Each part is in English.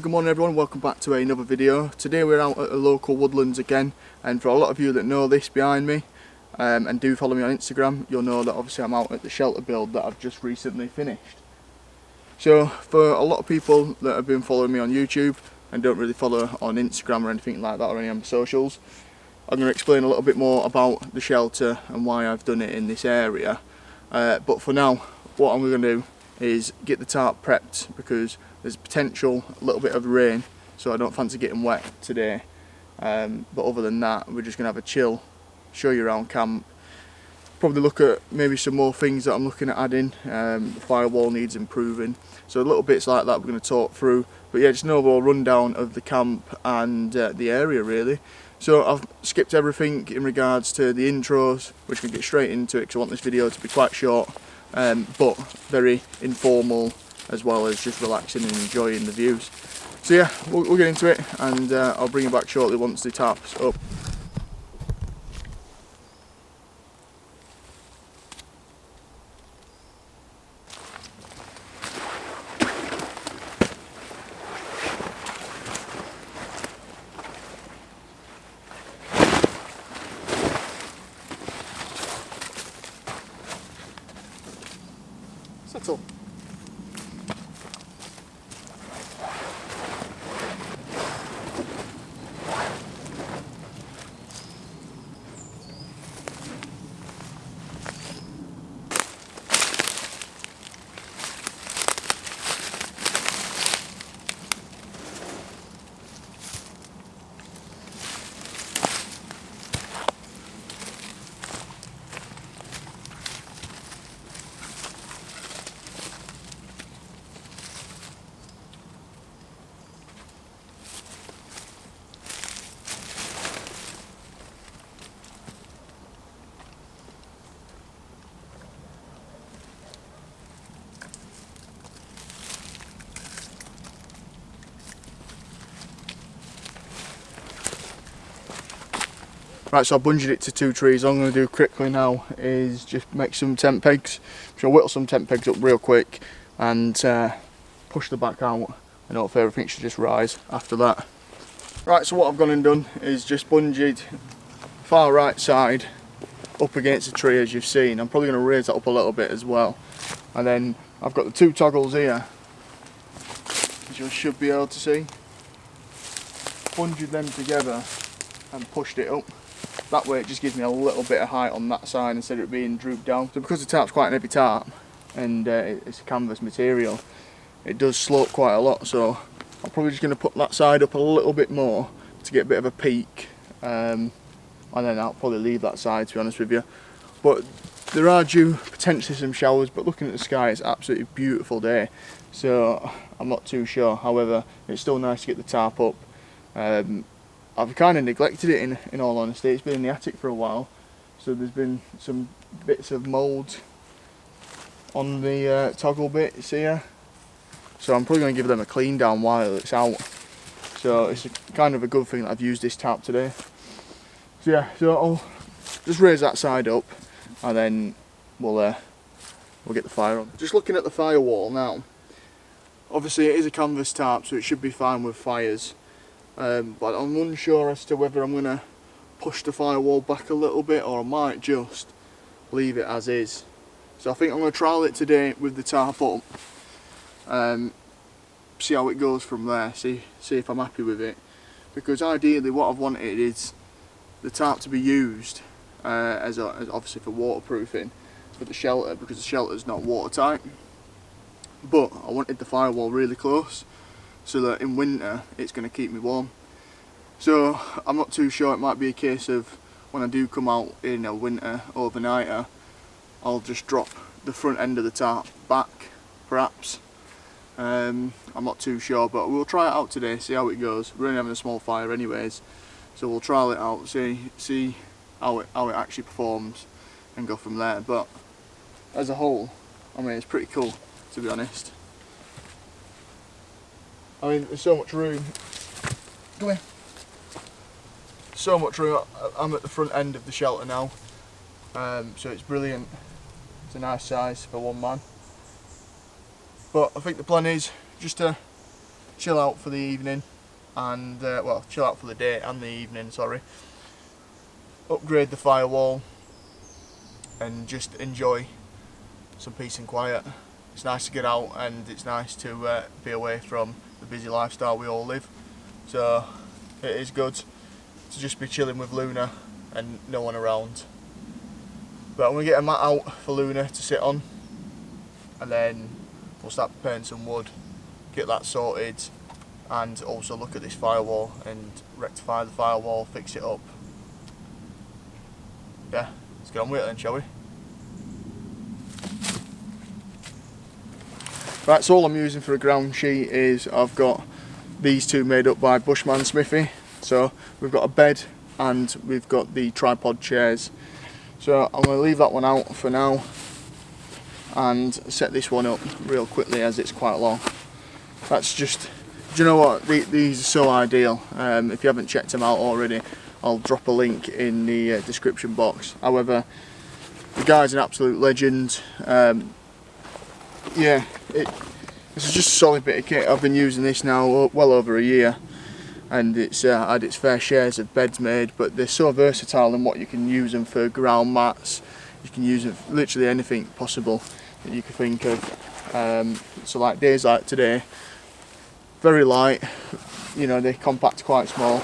Good morning everyone, welcome back to another video. Today we're out at a local woodlands again, and for a lot of you that know this behind me and do follow me on Instagram, you'll know that obviously I'm out at the shelter build that I've just recently finished. So for a lot of people that have been following me on YouTube and don't really follow on Instagram or anything like that or any of my socials, I'm going to explain a little bit more about the shelter and why I've done it in this area. But for now, what I'm going to do is get the tarp prepped because there's potential a little bit of rain, so I don't fancy getting wet today. But other than that, we're just going to have a chill, show you around camp, probably look at maybe some more things that I'm looking at adding. The firewall needs improving, so little bits like that we're going to talk through. But yeah, just an overall rundown of the camp and the area really. So I've skipped everything in regards to the intros, which we can get straight into it because I want this video to be quite short, but very informal, as well as just relaxing and enjoying the views. So yeah, we'll get into it, and I'll bring you back shortly once the tarp's up. Settle. Right, so I bungeed it to 2 trees. All I'm going to do quickly now is just make some tent pegs. So I'll whittle some tent pegs up real quick and push the back out, and hopefully everything should just rise after that. Right, so what I've gone and done is just bungeed far right side up against the tree, as you've seen. I'm probably going to raise that up a little bit as well. And then I've got the 2 toggles here, as you should be able to see. Bungeed them together and pushed it up. That way it just gives me a little bit of height on that side instead of it being drooped down. So because the tarp's quite an heavy tarp and it's a canvas material, it does slope quite a lot, so I'm probably just going to put that side up a little bit more to get a bit of a peak, and then I'll probably leave that side, to be honest with you. But there are due potentially some showers, but looking at the sky, it's an absolutely beautiful day, so I'm not too sure. However, it's still nice to get the tarp up. I've kind of neglected it in all honesty. It's been in the attic for a while, so there's been some bits of mould on the toggle bits here, so I'm probably going to give them a clean down while it's out. So it's kind of a good thing that I've used this tarp today. So yeah, so I'll just raise that side up, and then we'll get the fire on. Just looking at the firewall now, obviously it is a canvas tarp, so it should be fine with fires. But I'm unsure as to whether I'm going to push the firewall back a little bit, or I might just leave it as is. So I think I'm going to trial it today with the tarp up, see how it goes from there, see if I'm happy with it. Because ideally what I've wanted is the tarp to be used as obviously for waterproofing for the shelter, because the shelter's not watertight. But I wanted the firewall really close, so that in winter it's going to keep me warm. So I'm not too sure, it might be a case of when I do come out in a winter overnighter, I'll just drop the front end of the tarp back, perhaps. I'm not too sure, but we'll try it out today, see how it goes. We're only having a small fire anyways, so we'll trial it out, see how it actually performs, and go from there. But as a whole, I mean, it's pretty cool, to be honest. I mean, there's so much room. Come here. So much room. I'm at the front end of the shelter now, so it's brilliant. It's a nice size for one man. But I think the plan is just to chill out for the evening and well, chill out for the day and the evening, sorry. Upgrade the firewall and just enjoy some peace and quiet. It's nice to get out and it's nice to be away from the busy lifestyle we all live. So it is good to just be chilling with Lunar and no one around. But I'm going to get a mat out for Lunar to sit on, and then we'll start preparing some wood, get that sorted, and also look at this firewall and rectify the firewall, fix it up. Yeah, let's get on with it then, shall we? Right, so all I'm using for a ground sheet is I've got these two made up by Bushman Smithy. So we've got a bed and we've got the tripod chairs. So I'm going to leave that one out for now and set this one up real quickly as it's quite long. That's just, do you know what, these are so ideal. If you haven't checked them out already, I'll drop a link in the description box. However, the guy's an absolute legend. Yeah, this is just a solid bit of kit. I've been using this now well over a year, and it's had its fair shares of beds made, but they're so versatile in what you can use them for. Ground mats, you can use them for literally anything possible that you could think of. So like days like today, very light, you know, they're compact, quite small.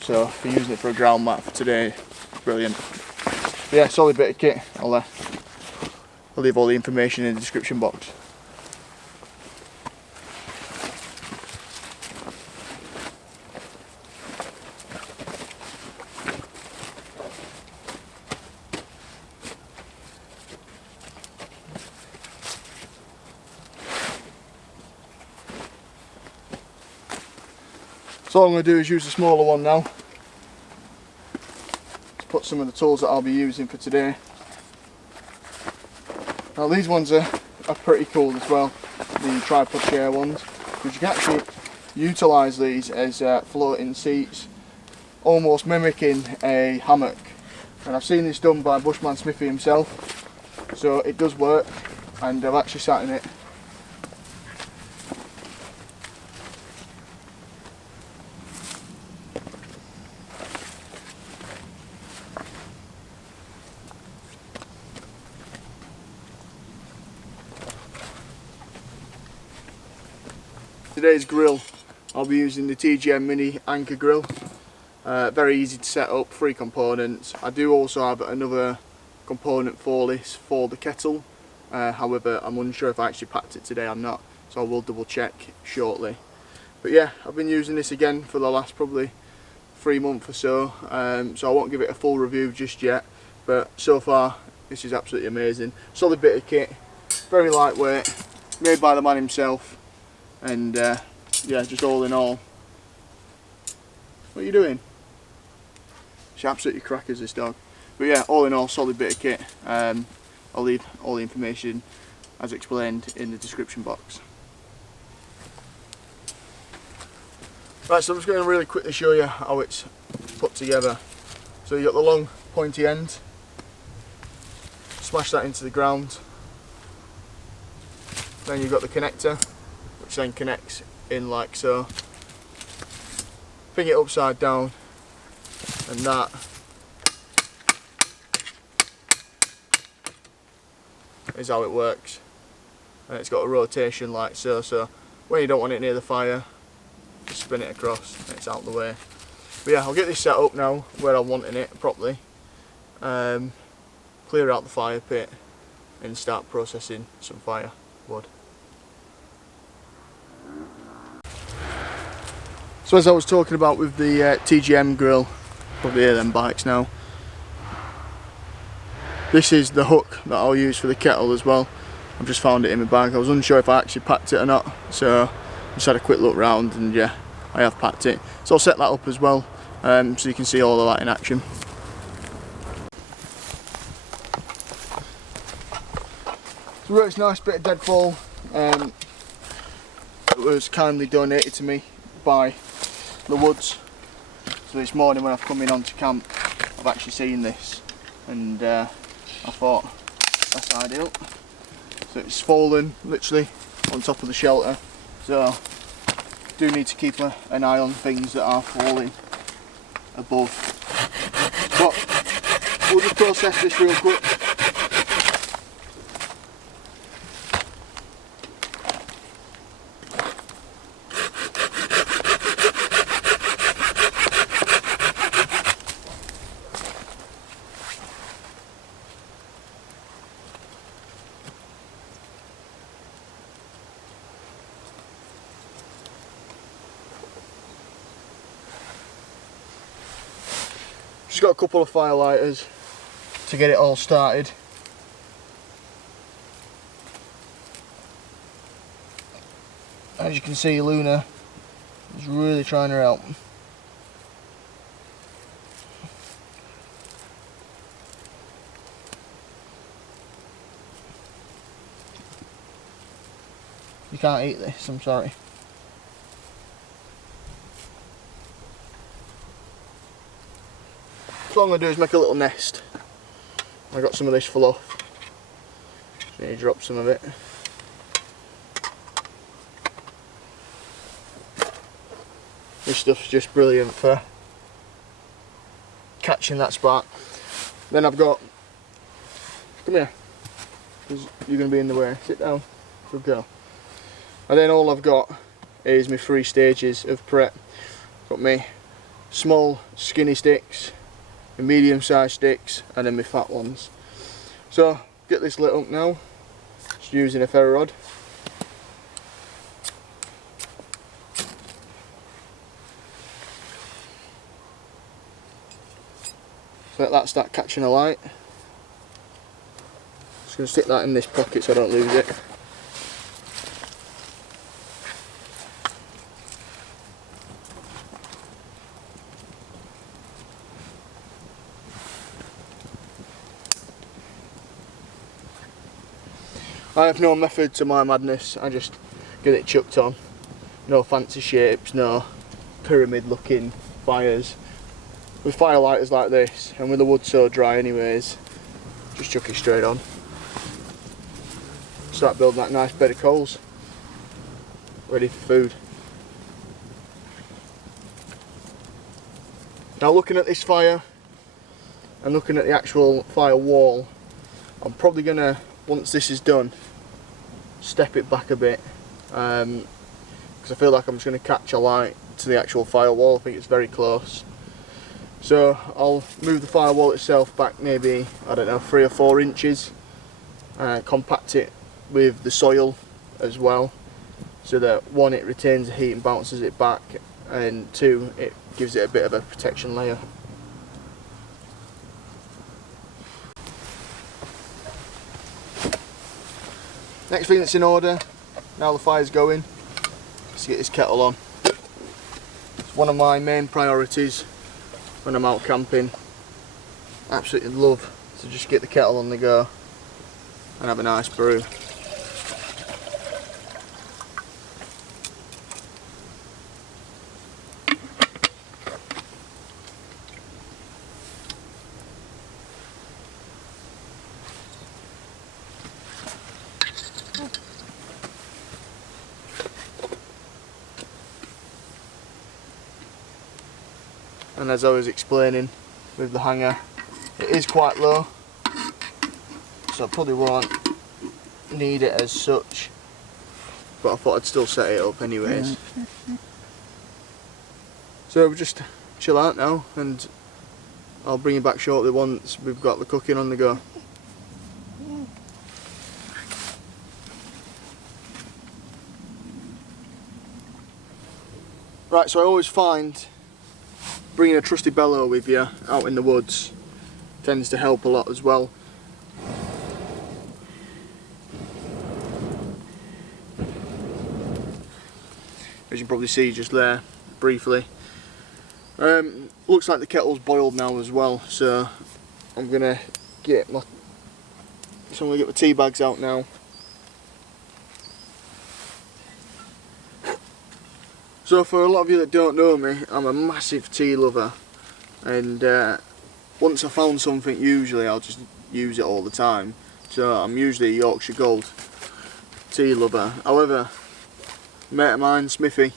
So for using it for a ground mat for today, brilliant. But yeah, solid bit of kit. I'll leave all the information in the description box. So all I'm going to do is use the smaller one now to put some of the tools that I'll be using for today. Now these ones are pretty cool as well, the tripod chair ones, because you can actually utilise these as floating seats, almost mimicking a hammock. And I've seen this done by Bushman Smithy himself, so it does work, and I've actually sat in it. Today's grill, I'll be using the TGM Mini Anchor Grill. Very easy to set up, 3 components. I do also have another component for this for the kettle. However, I'm unsure if I actually packed it today or not, so I will double check shortly. But yeah, I've been using this again for the last probably 3 months or so. So I won't give it a full review just yet, but so far this is absolutely amazing. Solid bit of kit, very lightweight, made by the man himself. And yeah, just all in all, what are you doing? She's absolutely crackers, this dog. But yeah, all in all, solid bit of kit. I'll leave all the information as explained in the description box. Right, so I'm just going to really quickly show you how it's put together. So you've got the long pointy end, smash that into the ground. Then you've got the connector, which then connects in like so. Ping it upside down, and that is how it works. And it's got a rotation like so, so when you don't want it near the fire, just spin it across and it's out the way. But yeah, I'll get this set up now where I'm wanting it properly. Clear out the fire pit and start processing some firewood. So as I was talking about with the TGM grill, probably hear them bikes now, this is the hook that I'll use for the kettle as well. I've just found it in my bag. I was unsure if I actually packed it or not, so I just had a quick look round and yeah, I have packed it. So I'll set that up as well, so you can see all of that in action. So we've got this nice bit of deadfall. It was kindly donated to me by the woods. So this morning when I've come in onto camp, I've actually seen this, and I thought that's ideal. So it's fallen literally on top of the shelter, so do need to keep an eye on things that are falling above. But we'll just process this real quick. Just got a couple of fire lighters to get it all started. As you can see, Lunar is really trying her out. You can't eat this, I'm sorry. So what I'm going to do is make a little nest. I got some of this fluff, so you drop some of it. This stuff's just brilliant for catching that spark. Then I've got, come here, because you're going to be in the way, sit down, good girl. And then all I've got is my 3 stages of prep. Got my small skinny sticks, my medium sized sticks, and then my fat ones. So get this lit up now, just using a ferro rod. So let that start catching a light. Just going to stick that in this pocket so I don't lose it. I have no method to my madness, I just get it chucked on. No fancy shapes, no pyramid looking fires. With fire lighters like this, and with the wood so dry anyways, just chuck it straight on. Start building that nice bed of coals, ready for food. Now looking at this fire, and looking at the actual fire wall, I'm probably going to, once this is done, step it back a bit, because I feel like I'm just going to catch a light to the actual firewall. I think it's very close. So I'll move the firewall itself back maybe, I don't know, 3 or 4 inches, compact it with the soil as well, so that 1, it retains the heat and bounces it back, and 2, it gives it a bit of a protection layer. Next thing that's in order, now the fire's going, is to get this kettle on. It's one of my main priorities when I'm out camping. Absolutely love to just get the kettle on the go and have a nice brew. And as I was explaining with the hanger, it is quite low, so I probably won't need it as such, but I thought I'd still set it up anyways. So we'll just chill out now, and I'll bring you back shortly once we've got the cooking on the go. Right, so I always find bringing a trusty bellow with you out in the woods tends to help a lot as well. As you can probably see just there, briefly. Looks like the kettle's boiled now as well, so I'm gonna get my tea bags out now. So for a lot of you that don't know me, I'm a massive tea lover, and once I found something, usually I'll just use it all the time. So I'm usually a Yorkshire Gold tea lover. However, mate of mine, Smithy,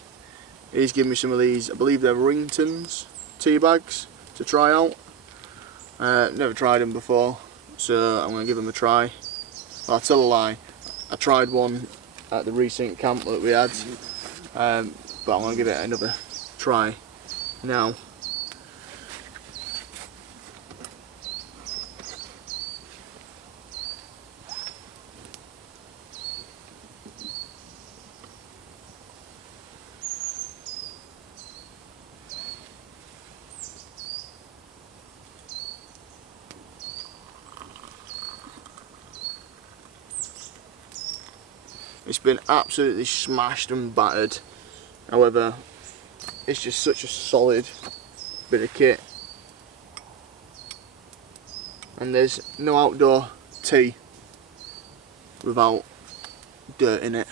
he's given me some of these, I believe they're Ringtons tea bags to try out. Never tried them before, so I'm going to give them a try. Well, I'll tell a lie, I tried one at the recent camp that we had, but I'm going to give it another try now. It's been absolutely smashed and battered. However, it's just such a solid bit of kit. And there's no outdoor tea without dirt in it.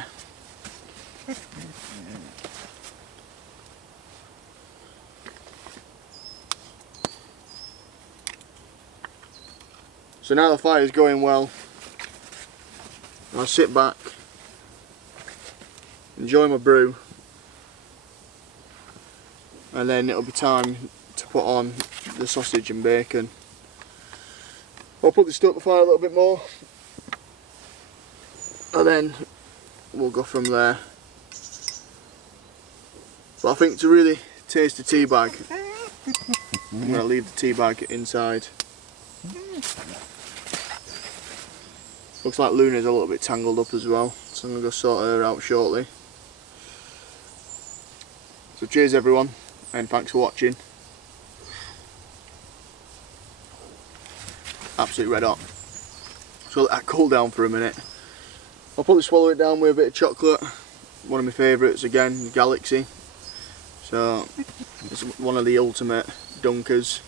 So now the fire's going well, I'll sit back, enjoy my brew, and then it'll be time to put on the sausage and bacon. I'll probably stoke the fire a little bit more, and then we'll go from there. But I think to really taste the tea bag, I'm going to leave the tea bag inside. Looks like Lunar's a little bit tangled up as well, so I'm going to go sort her out shortly. So cheers everyone, and thanks for watching. Absolutely red hot. So let that cool down for a minute. I'll probably swallow it down with a bit of chocolate. One of my favourites again, Galaxy. So it's one of the ultimate dunkers.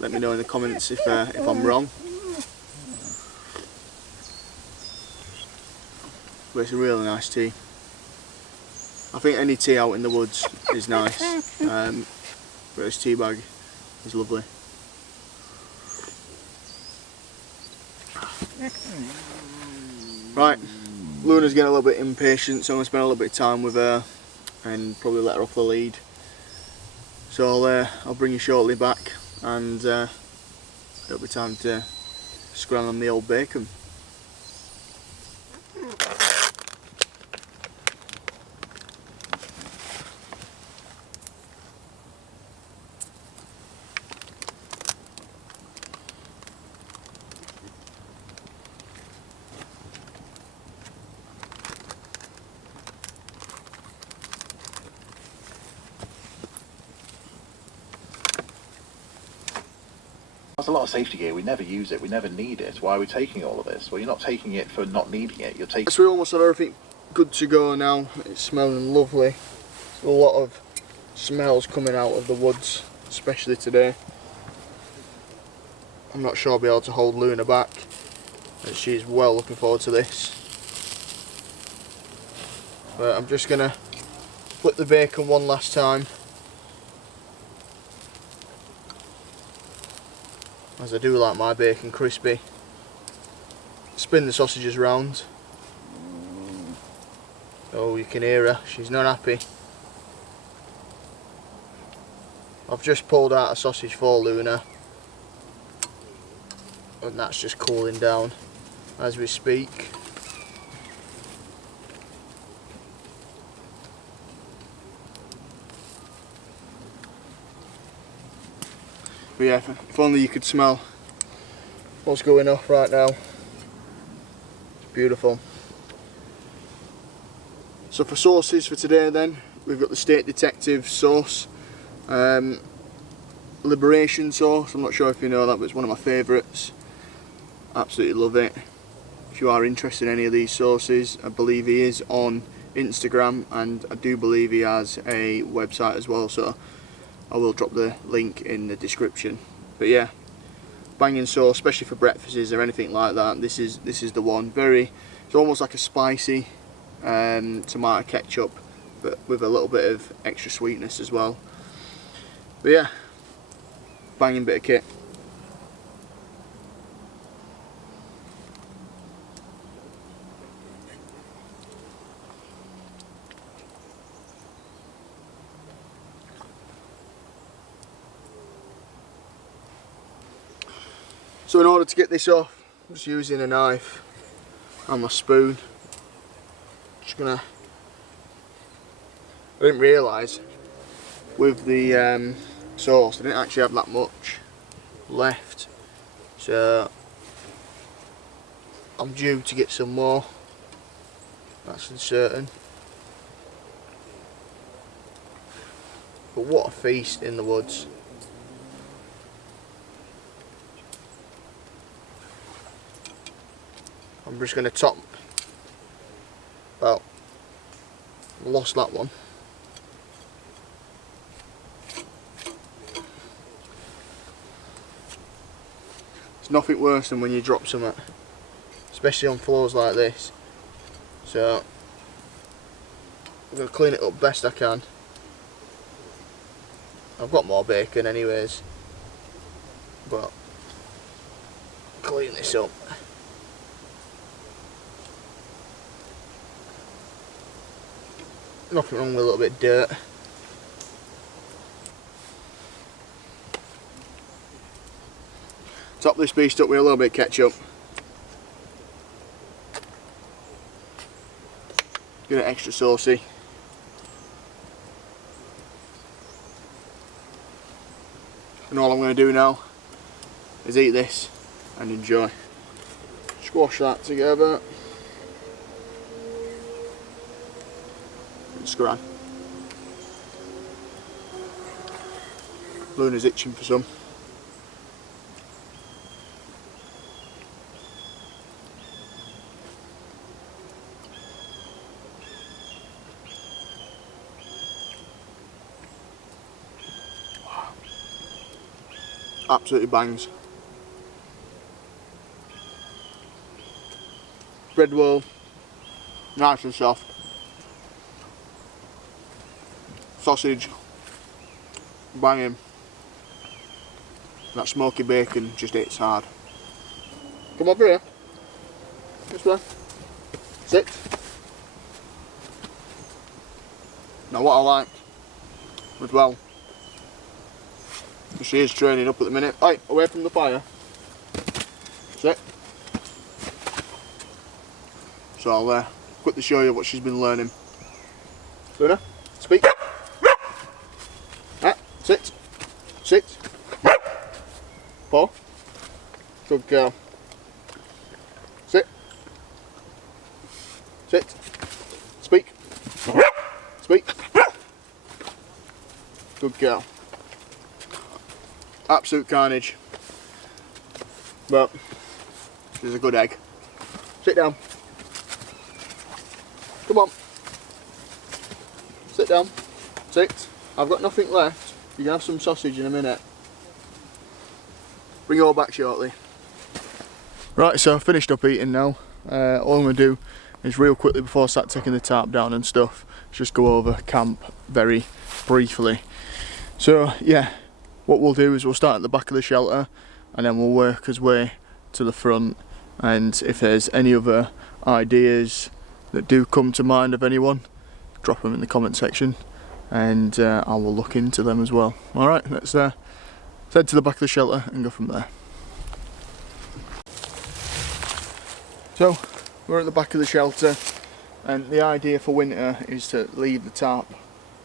Let me know in the comments if I'm wrong. But it's a really nice tea. I think any tea out in the woods is nice, but this tea bag is lovely. Right, Lunar's getting a little bit impatient, so I'm going to spend a little bit of time with her and probably let her off the lead. So I'll bring you shortly back, and it'll be time to scroll on the old bacon. That's a lot of safety gear. We never use it. We never need it. Why are we taking all of this? Well, you're not taking it for not needing it. You're taking. So we almost have everything good to go now. It's smelling lovely. There's a lot of smells coming out of the woods, especially today. I'm not sure I'll be able to hold Lunar back, and she's well looking forward to this. But I'm just gonna flip the bacon one last time, as I do like my bacon crispy. Spin the sausages round. Oh, you can hear her, she's not happy. I've just pulled out a sausage for Lunar, and that's just cooling down as we speak. But yeah, if only you could smell what's going off right now. It's beautiful. So for sauces for today then, we've got the State Detective sauce, Liberation sauce. I'm not sure if you know that, but it's one of my favourites. Absolutely love it. If you are interested in any of these sauces, I believe he is on Instagram, and I do believe he has a website as well, so I will drop the link in the description. But yeah, banging sauce, especially for breakfasts or anything like that. This is the one. It's almost like a spicy tomato ketchup, but with a little bit of extra sweetness as well. But yeah, banging bit of kit. So in order to get this off, I'm just using a knife and my spoon. Just gonna. I didn't realise with the sauce I didn't actually have that much left, so I'm due to get some more. That's uncertain. But what a feast in the woods. I'm just going to top. Well, lost that one. It's nothing worse than when you drop something, especially on floors like this. So I'm going to clean it up best I can. I've got more bacon anyways, but clean this up. Nothing wrong with a little bit of dirt. Top this beast up with a little bit of ketchup. Get it extra saucy. And all I'm going to do now is eat this and enjoy. Squash that together. And scran. Lunar's itching for some. Absolutely bangs. Bread roll, nice and soft. Sausage, banging. That smoky bacon just hits hard. Come over here. This way. Sit. Now what I like as well, she is training up at the minute. Hey, away from the fire. Sit. So I'll quickly show you what she's been learning. Lunar, speak. Sit. Sit. Paw. Good girl. Sit. Sit. Speak. Speak. Good girl. Absolute carnage, but she's a good egg. Sit down. Come on. Sit down. Sit. I've got nothing left. You can have some sausage in a minute. Bring it all back shortly. Right, so I've finished up eating now. All I'm going to do is real quickly before I start taking the tarp down and stuff, just go over camp very briefly. So yeah. What we'll do is we'll start at the back of the shelter and then we'll work our way to the front, and if there's any other ideas that do come to mind of anyone, drop them in the comment section and I will look into them as well. Alright, let's head to the back of the shelter and go from there. So we're at the back of the shelter, and the idea for winter is to leave the tarp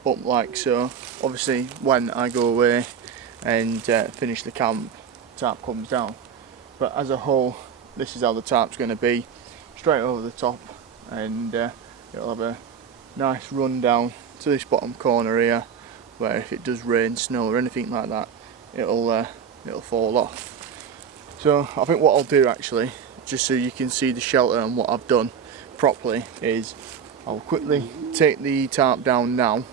up like so. Obviously when I go away and finish the camp, tarp comes down, but as a whole this is how the tarp's going to be, straight over the top, and it'll have a nice run down to this bottom corner here, where if it does rain, snow or anything like that, it'll fall off. So I think what I'll do actually, just so you can see the shelter and what I've done properly, is I'll quickly take the tarp down now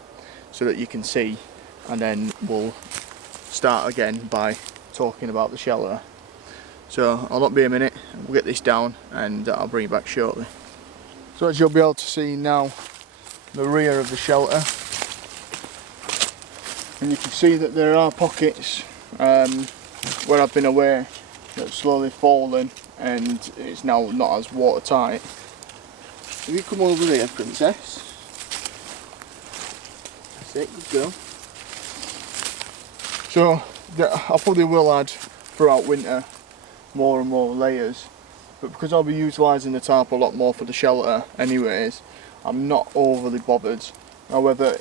so that you can see, and then we'll start again by talking about the shelter. So I'll not be a minute, we'll get this down and I'll bring you back shortly. So as you'll be able to see now, the rear of the shelter, and you can see that there are pockets where I've been away that's slowly fallen and it's now not as watertight. Have you come over here, princess? That's it, good girl. So I probably will add throughout winter more and more layers, but because I'll be utilising the tarp a lot more for the shelter anyways, I'm not overly bothered. However,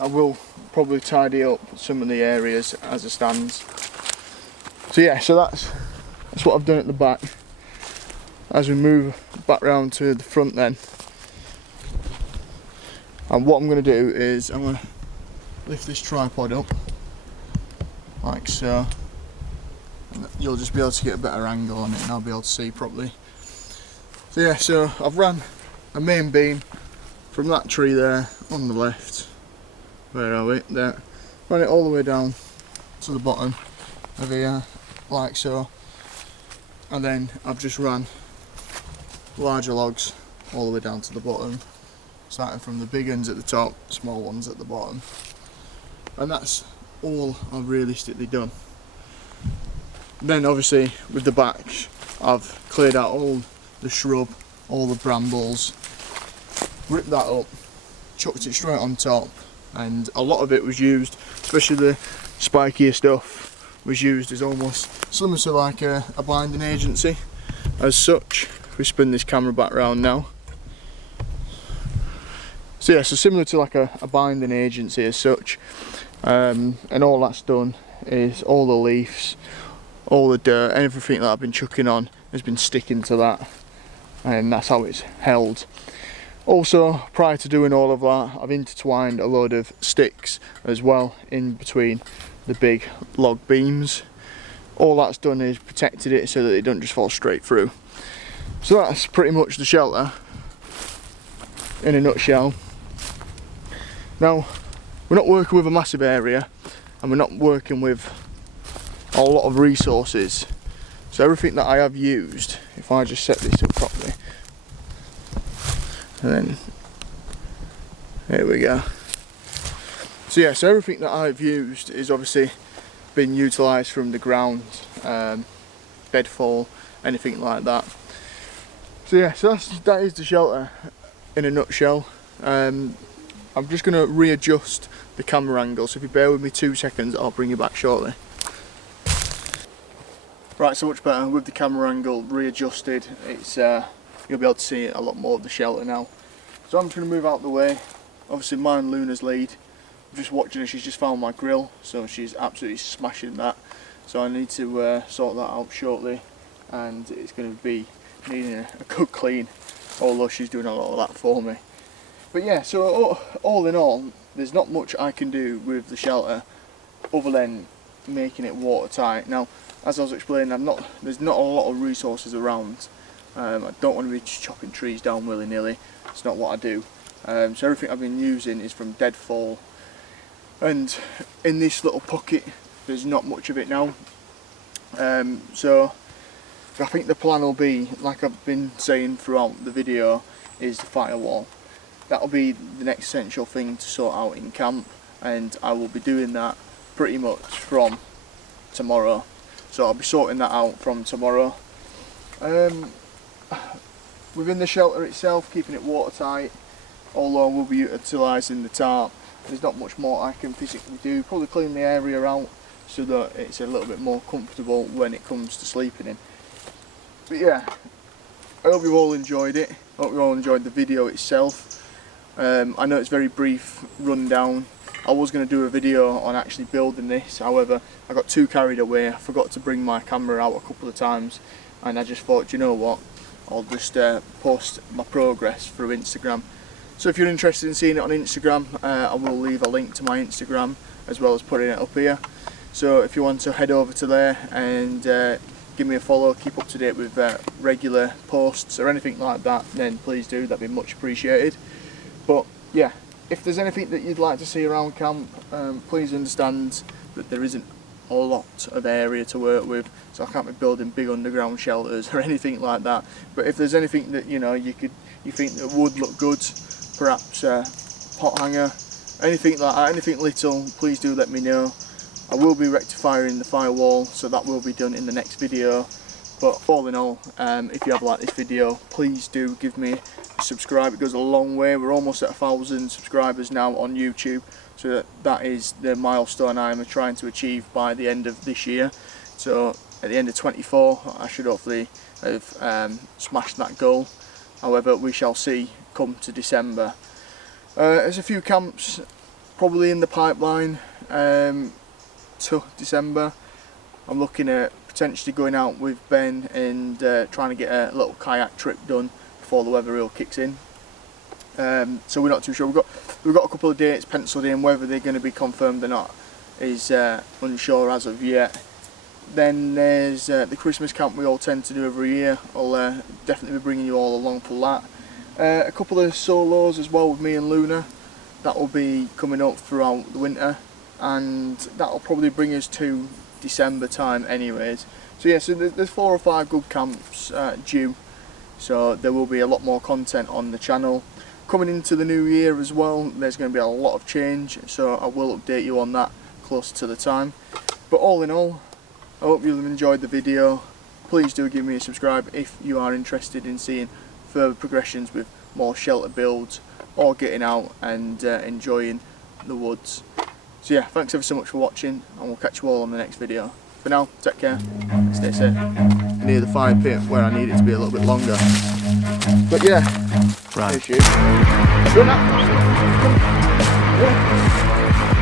I will probably tidy up some of the areas as it stands. So yeah, so that's what I've done at the back. As we move back round to the front then, and what I'm going to do is I'm going to lift this tripod up like so, and you'll just be able to get a better angle on it and I'll be able to see properly. So yeah, so I've ran a main beam from that tree there on the left, where are we, there, ran it all the way down to the bottom of here like so, and then I've just ran larger logs all the way down to the bottom, starting from the big ones at the top, small ones at the bottom, and that's all I've realistically done. Then obviously with the back I've cleared out all the shrub, all the brambles, ripped that up, chucked it straight on top, and a lot of it was used, especially the spikier stuff, was used as almost similar to like a binding agency as such. If we spin this camera back round now. So yeah, so similar to like a binding agency as such, and all that's done is all the leaves, all the dirt, everything that I've been chucking on has been sticking to that, and that's how it's held. Also, prior to doing all of that, I've intertwined a load of sticks as well in between the big log beams. All that's done is protected it so that it don't just fall straight through. So that's pretty much the shelter in a nutshell. Now, we're not working with a massive area and we're not working with a lot of resources. So everything that I have used, if I just set this up properly, and then there we go. So yeah, so everything that I've used is obviously been utilised from the ground, bedfall, anything like that. So yeah, so that is the shelter in a nutshell. I'm just going to readjust the camera angle, so if you bear with me 2 seconds I'll bring you back shortly. Right, so much better with the camera angle readjusted. It's you'll be able to see a lot more of the shelter now. So I'm just going to move out the way. Obviously mine Lunar's lead. I'm just watching her, she's just found my grill, so she's absolutely smashing that. So I need to sort that out shortly, and it's going to be needing a good clean, although she's doing a lot of that for me. But yeah, so all in all, there's not much I can do with the shelter other than making it watertight. Now, as I was explaining, there's not a lot of resources around. I don't want to be chopping trees down willy-nilly. It's not what I do. So everything I've been using is from deadfall, and in this little pocket there's not much of it now. So I think the plan will be, like I've been saying throughout the video, is the firewall. That'll be the next essential thing to sort out in camp, and I will be doing that pretty much from tomorrow. So I'll be sorting that out from tomorrow. Within the shelter itself, keeping it watertight, although we'll be utilising the tarp, there's not much more I can physically do. Probably clean the area out so that it's a little bit more comfortable when it comes to sleeping in. But yeah, I hope you all enjoyed it. I hope you all enjoyed the video itself. I know it's very brief rundown. I was going to do a video on actually building this, however I got too carried away. I forgot to bring my camera out a couple of times, and I just thought, you know what, I'll just post my progress through Instagram. So if you're interested in seeing it on Instagram, I will leave a link to my Instagram as well as putting it up here. So if you want to head over to there and give me a follow, keep up to date with regular posts or anything like that, then please do, that'd be much appreciated. But yeah, if there's anything that you'd like to see around camp, please understand that there isn't a lot of area to work with, so I can't be building big underground shelters or anything like that. But if there's anything that you think that would look good, perhaps pot hanger, anything like that, anything little, please do let me know. I will be rectifying the firewall, so that will be done in the next video. But all in all, if you have liked this video, please do give me a subscribe. It goes a long way. We're almost at 1,000 subscribers now on YouTube, so that is the milestone I am trying to achieve by the end of this year. So at the end of 24 I should hopefully have smashed that goal. However, we shall see come to December. There's a few camps probably in the pipeline to December. I'm looking at potentially going out with Ben and trying to get a little kayak trip done before the weather really kicks in. So we're not too sure. We've got a couple of dates penciled in. Whether they're going to be confirmed or not is unsure as of yet. Then there's the Christmas camp we all tend to do every year. I'll definitely be bringing you all along for that. A couple of solos as well with me and Lunar. That will be coming up throughout the winter, and that'll probably bring us to December time anyways. So yeah, so there's 4 or 5 good camps due, so there will be a lot more content on the channel. Coming into the new year as well, there's going to be a lot of change, so I will update you on that closer to the time. But all in all, I hope you've enjoyed the video. Please do give me a subscribe if you are interested in seeing further progressions with more shelter builds or getting out and enjoying the woods. So yeah, thanks ever so much for watching, and we'll catch you all on the next video. For now, take care, stay safe. Near the fire pit where I need it to be a little bit longer. But yeah, right. Here's you.